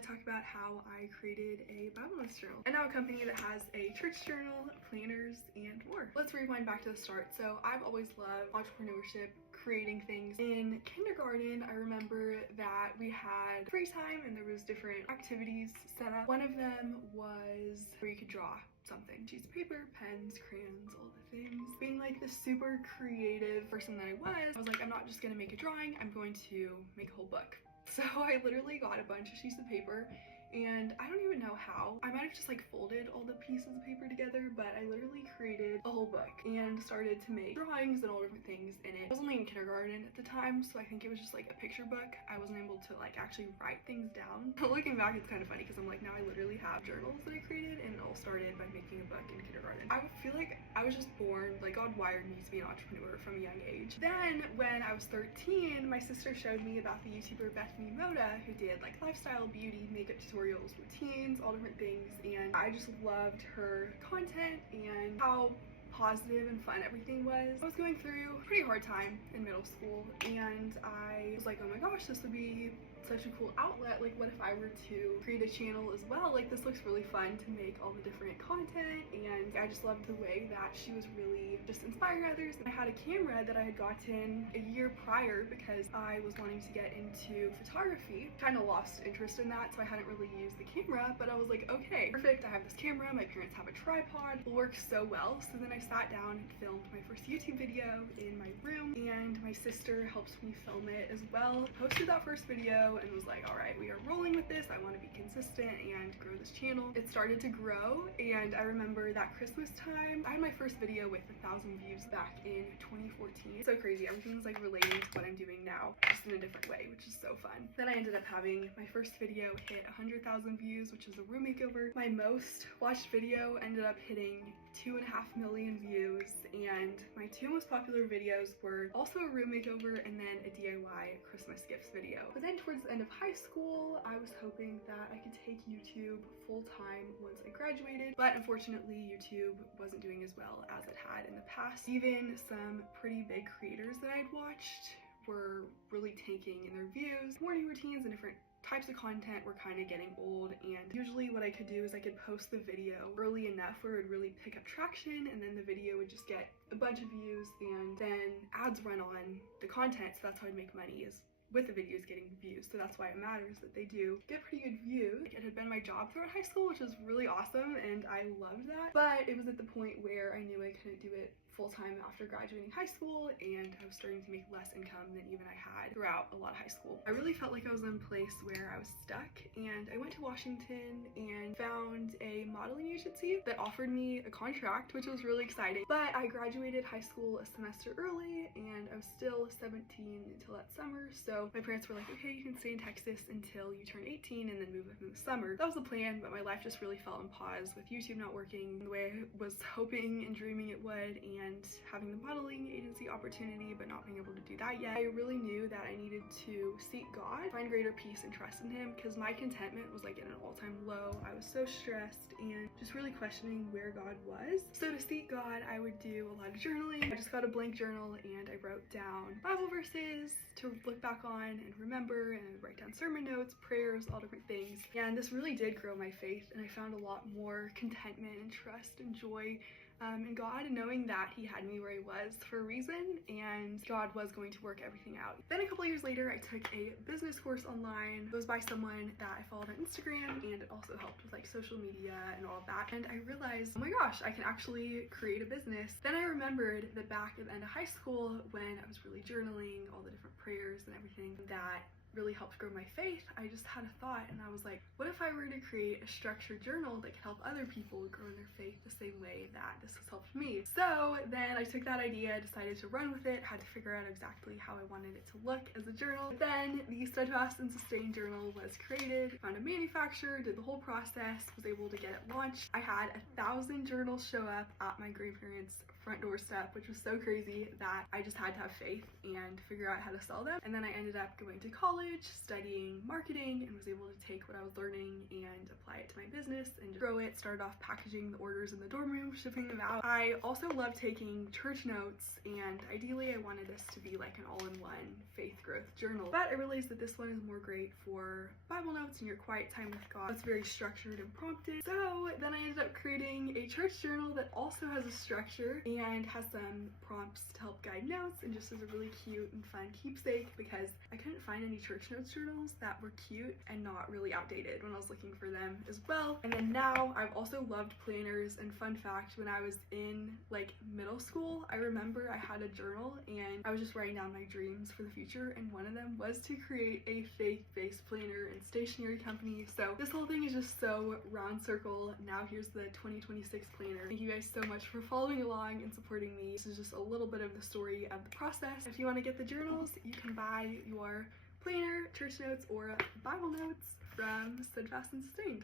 I talk about how I created a Bible notes journal and now a company that has a church journal, planners, and more. Let's rewind back to the start. So I've always loved entrepreneurship, creating things. In kindergarten, I remember that we had free time and there was different activities set up. One of them was where you could draw something. Sheets of paper, pens, crayons, all the things. Being like the super creative person that I was like, I'm not just gonna make a drawing, I'm going to make a whole book. So I literally got a bunch of sheets of paper, and I don't even know how. I might have just like folded all the pieces of paper together, but I literally created a whole book and started to make drawings and all different things in it. I was only in kindergarten at the time, so I think it was just like a picture book. I wasn't able to like actually write things down. Looking back, it's kind of funny because I'm like, now I literally have journals that I created, and it all started by making a book in kindergarten. I feel like I was just born, like God wired me to be an entrepreneur from a young age. Then when I was 13, my sister showed me about the YouTuber Bethany Mota, who did like lifestyle, beauty, makeup tutorials, routines, all different things, and I just loved her content and how positive and fun everything was. I was going through a pretty hard time in middle school, and I was like, oh my gosh, this would be such a cool outlet. Like, what if I were to create a channel as well? Like, this looks really fun to make all the different content, and I just loved the way that she was really just inspiring others. I had a camera that I had gotten a year prior because I was wanting to get into photography. Kind of lost interest in that, so I hadn't really used the camera, but I was like, okay, perfect, I have this camera, my parents have a tripod, it works so well. So then I sat down and filmed my first YouTube video in my room, and my sister helped me film it as well. Posted that first video and was like, all right, we are rolling with this. I want to be consistent and grow this channel. It started to grow, and I remember that Christmas time, I had my first video with 1,000 views back in 2014. It's so crazy. Everything's like relating to what I'm doing now, just in a different way, which is so fun. Then I ended up having my first video hit 100,000 views, which is a room makeover. My most watched video ended up hitting 2.5 million views, and my two most popular videos were also a room makeover and then a DIY Christmas gifts video. But then towards the end of high school, I was hoping that I could take YouTube full-time once I graduated, but unfortunately YouTube wasn't doing as well as it had in the past. Even some pretty big creators that I'd watched were really tanking in their views. Morning routines and different types of content were kind of getting old, and usually what I could do is I could post the video early enough where it would really pick up traction, and then the video would just get a bunch of views, and then ads run on the content, so that's how I'd make money, is with the videos getting views. So that's why it matters that they do get pretty good views. It had been my job throughout high school, which was really awesome, and I loved that, but it was at the point where I knew I couldn't do it full-time after graduating high school, and I was starting to make less income than even I had throughout a lot of high school. I really felt like I was in a place where I was stuck, and I went to Washington and found a modeling agency that offered me a contract, which was really exciting. But I graduated high school a semester early, and I was still 17 until that summer, so my parents were like, okay, you can stay in Texas until you turn 18 and then move in the summer. That was the plan, but my life just really fell on pause with YouTube not working the way I was hoping and dreaming it would, and having the modeling agency opportunity but not being able to do that yet. I really knew that I needed to seek God, find greater peace and trust in Him, because my contentment was like at an all-time low. I was so stressed and just really questioning where God was. So to seek God, I would do a lot of journaling. I just got a blank journal and I wrote down Bible verses to look back on and remember, and I would write down sermon notes, prayers, all different things. And this really did grow my faith, and I found a lot more contentment and trust and joy in God, and knowing that He had me where He was for a reason, and God was going to work everything out. Then a couple years later, I took a business course online. It was by someone that I followed on Instagram, and it also helped with like social media and all of that. And I realized, oh my gosh, I can actually create a business. Then I remembered that back at the end of high school, when I was really journaling all the different prayers and everything that really helped grow my faith, I just had a thought, and I was like, what if I were to create a structured journal that could help other people grow in their faith the same way that this has helped me? So then I took that idea, decided to run with it, had to figure out exactly how I wanted it to look as a journal. Then the Steadfast and Sustained journal was created, found a manufacturer, did the whole process, was able to get it launched. I had 1,000 journals show up at my grandparents' front doorstep, which was so crazy that I just had to have faith and figure out how to sell them. And then I ended up going to college, studying marketing, and was able to take what I was learning and apply it to my business and just grow it. Started off packaging the orders in the dorm room, shipping them out. I also love taking church notes, and ideally I wanted this to be like an all-in-one faith growth journal. But I realized that this one is more great for Bible notes and your quiet time with God. It's very structured and prompted. So then I ended up creating a church journal that also has a structure and has some prompts to help guide notes, and just as a really cute and fun keepsake, because I couldn't find any church notes journals that were cute and not really outdated when I was looking for them as well. And then now I've also loved planners, and fun fact, when I was in like middle school, I remember I had a journal and I was just writing down my dreams for the future, and one of them was to create a faith-based planner and stationery company. So this whole thing is just so round circle. Now here's the 2026 planner. Thank you guys so much for following along and supporting me. This is just a little bit of the story of the process. If you want to get the journals, you can buy your planner, church notes, or Bible notes from Steadfast and Sustained.